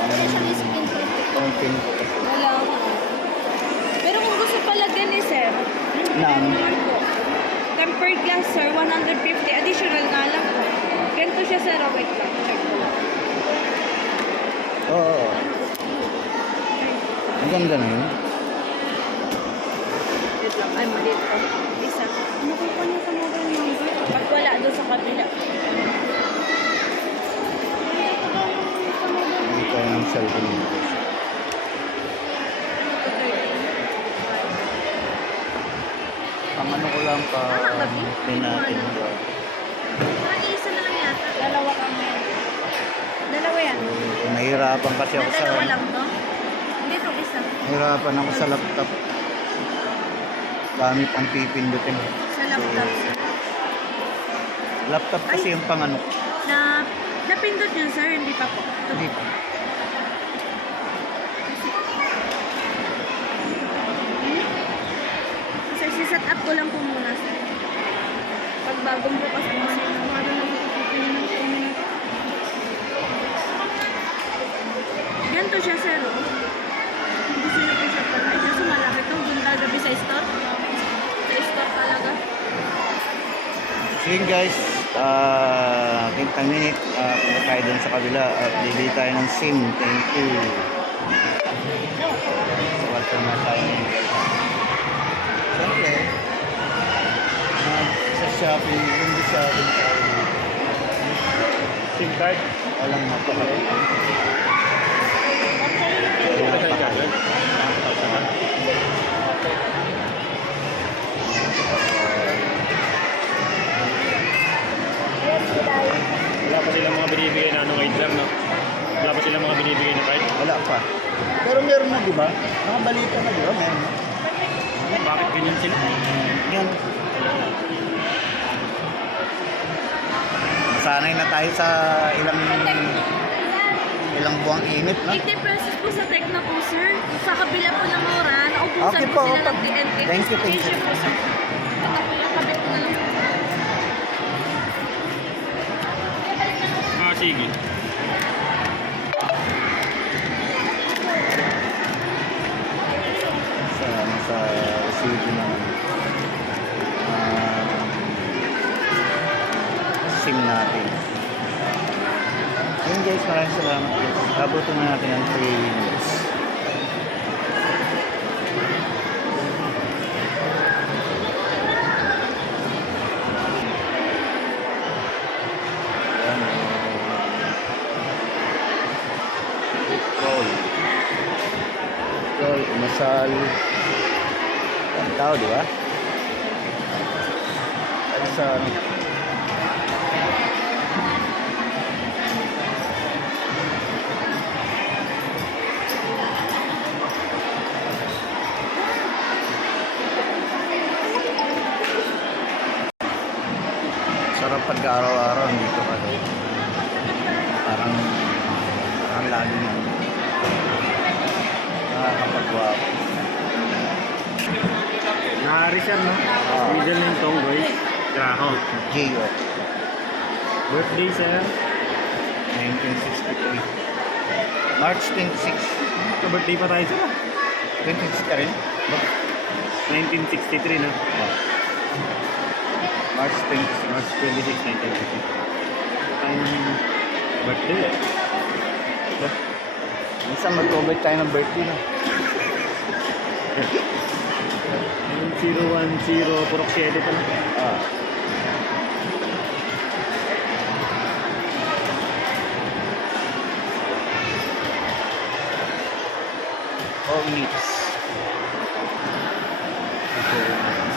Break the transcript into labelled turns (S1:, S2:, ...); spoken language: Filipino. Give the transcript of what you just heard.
S1: kaya siyang screen protect.
S2: Ang pin ko kasi.
S1: Wala ako. Pero kung gusto pala ni sir,
S2: Nang?
S1: naman po. Tempered glass sir, 150. Additional nga lang po. Ganito siya sir, wait lang. Check ko lang.
S2: Oo. Ang ganda na yun.
S1: Wait lang, ay maliit po. Isa. Ano ko pa niya sa mobile number? Pag wala doon sa kabila.
S2: Hindi tayo ng cellphone mo. Ang ano ko lang pa din natin doon.
S1: Isa na lang yata. Dalawa kami. Dalawa yan.
S2: Nahirapan kasi ako sa...
S1: Dalawa lang to? Hindi to isa.
S2: Nahirapan ako sa laptop. Dami pang pipindutin.
S1: Sa laptop sir.
S2: Laptop kasi yung pang ano.
S1: Napindot yun sir, hindi pa po.
S2: Hindi pa.
S1: Sir, siset up ko lang po muna sir. Pag bagong bukas po kasi ganito siya sir oh. Kung gusto niyo po siya pala. Ay, kaso malaki to. Doon gabi sa store. Sa store talaga.
S2: So yun guys, 10 minutes, punta tayo dun sa kabila at bibili tayo ng SIM. Thank you. So welcome na tayo ngayon guys. Siyempre, sa Shopee, hindi shopping tayo dito.
S3: SIM card?
S2: Walang mapakali.
S3: Wala pa silang mga binibigay na ano ngayon lang, no? Wala pa silang mga binibigay na card?
S2: Wala pa. Pero meron na, di ba? Nakabalita na, di ba? Meron na.
S3: Bakit ganyan sila?
S2: Yan. Masanay na tayo sa ilang buwang init, no?
S1: 80 pesos po sa Tecno po sir. Sa kabila po ng mura, naubusan
S2: Okay
S1: po
S2: po,
S1: sila
S2: okay.
S1: ng TNT.
S2: Thank you, thank you.
S1: Tissue po sir. Kabit ko na lang.
S3: Ah, sige.
S2: Sa resibo ng SIM natin. Yun guys, maraming salamat guys. Abutin na natin ang 3 minutes. Ayan, roll, masal. Ang tao, di ba? At sa sarap pag araw-araw dito ka daw. Parang lagi na nakakapagwapo.
S3: Nahari siya, no? Middle name tong guys. Graho.
S2: J.O.
S3: Birthday, sir.
S2: 1963. March 26.
S3: Ka-birthday pa tayo, sir.
S2: 26 ka rin?
S3: 1963, no?
S2: March 26.
S3: March 26, 1963. Tayong birthday, eh.
S2: Minsan mag-cover tayo ng birthday na.
S3: 010, purok 7 pa lang.
S2: All meets. Okay.